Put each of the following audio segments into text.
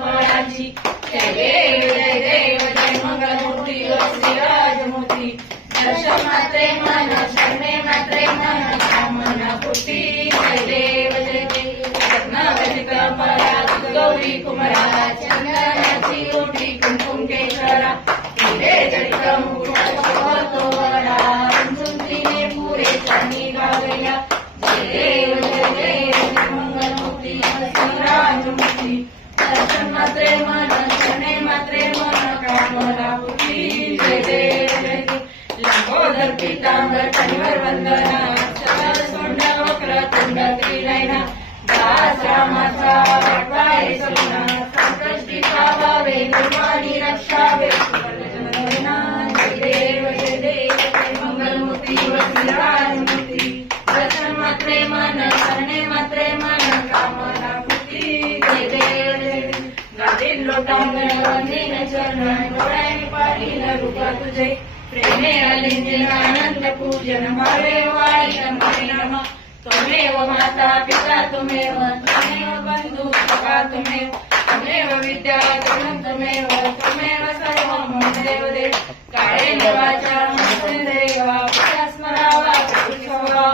फळाची देव देव जन्मगळ मूर्ती श्रीराज मूर्ती दर्शन मात्रे मन शरणे मात्रे मन कामना पुटी जय देव जय देव. रत्नावलिका परा गौरी कुमार కమలం పీతాంబర కనివర్ వందన సదాసుండ వక్ర తుండ త్రినయన దాసరామ సారపాయ సున సంతష్టి కావే నిర్వాణి రక్షావే జయదేవ జయదేవ మంగళమూర్తి వసుధారమూర్తి దర్శన మాత్రే మన శరణే మాత్రే మన కామన కృతి జయదేవ గదిలో టౌన్ వందిన చరణ लीलरूप तुझे प्रेमे आनंद पूजन हमेव वाणी नम। त्वमेव माता पिता त्वमेव बंधु सखा, त्वमेव त्वमेव विद्या त्वमेव त्वमेव सर्वं मम देवदेव काळेन वाचा देवा पुरस्मरावा पुरुषवा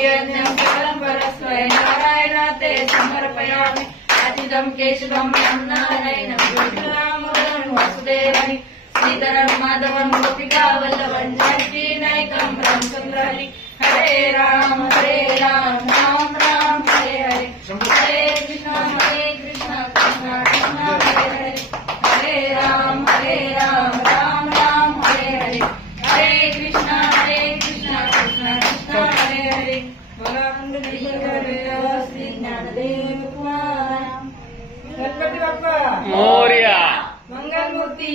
यज्ञं परं परस्मै नारायण ते समर्पयामि। अतिदं केशवं वसुदेवनि। श्रीधरं माधवं गोपिका वल्लभं जानकी नायकं रामचन्द्राणि हरे राम हरे राम राम राम हरे हरे हरे कृष्ण हरे कृष्ण कृष्ण कृष्ण हरे हरे हरे राम हरे राम राम राम हरे हरे हरे कृष्ण हरे कृष्ण कृष्ण कृष्ण हरे हरे श्री ज्ञानदेव तुकाराम. गणपती बाप्पा मोर्या मंगलमूर्ती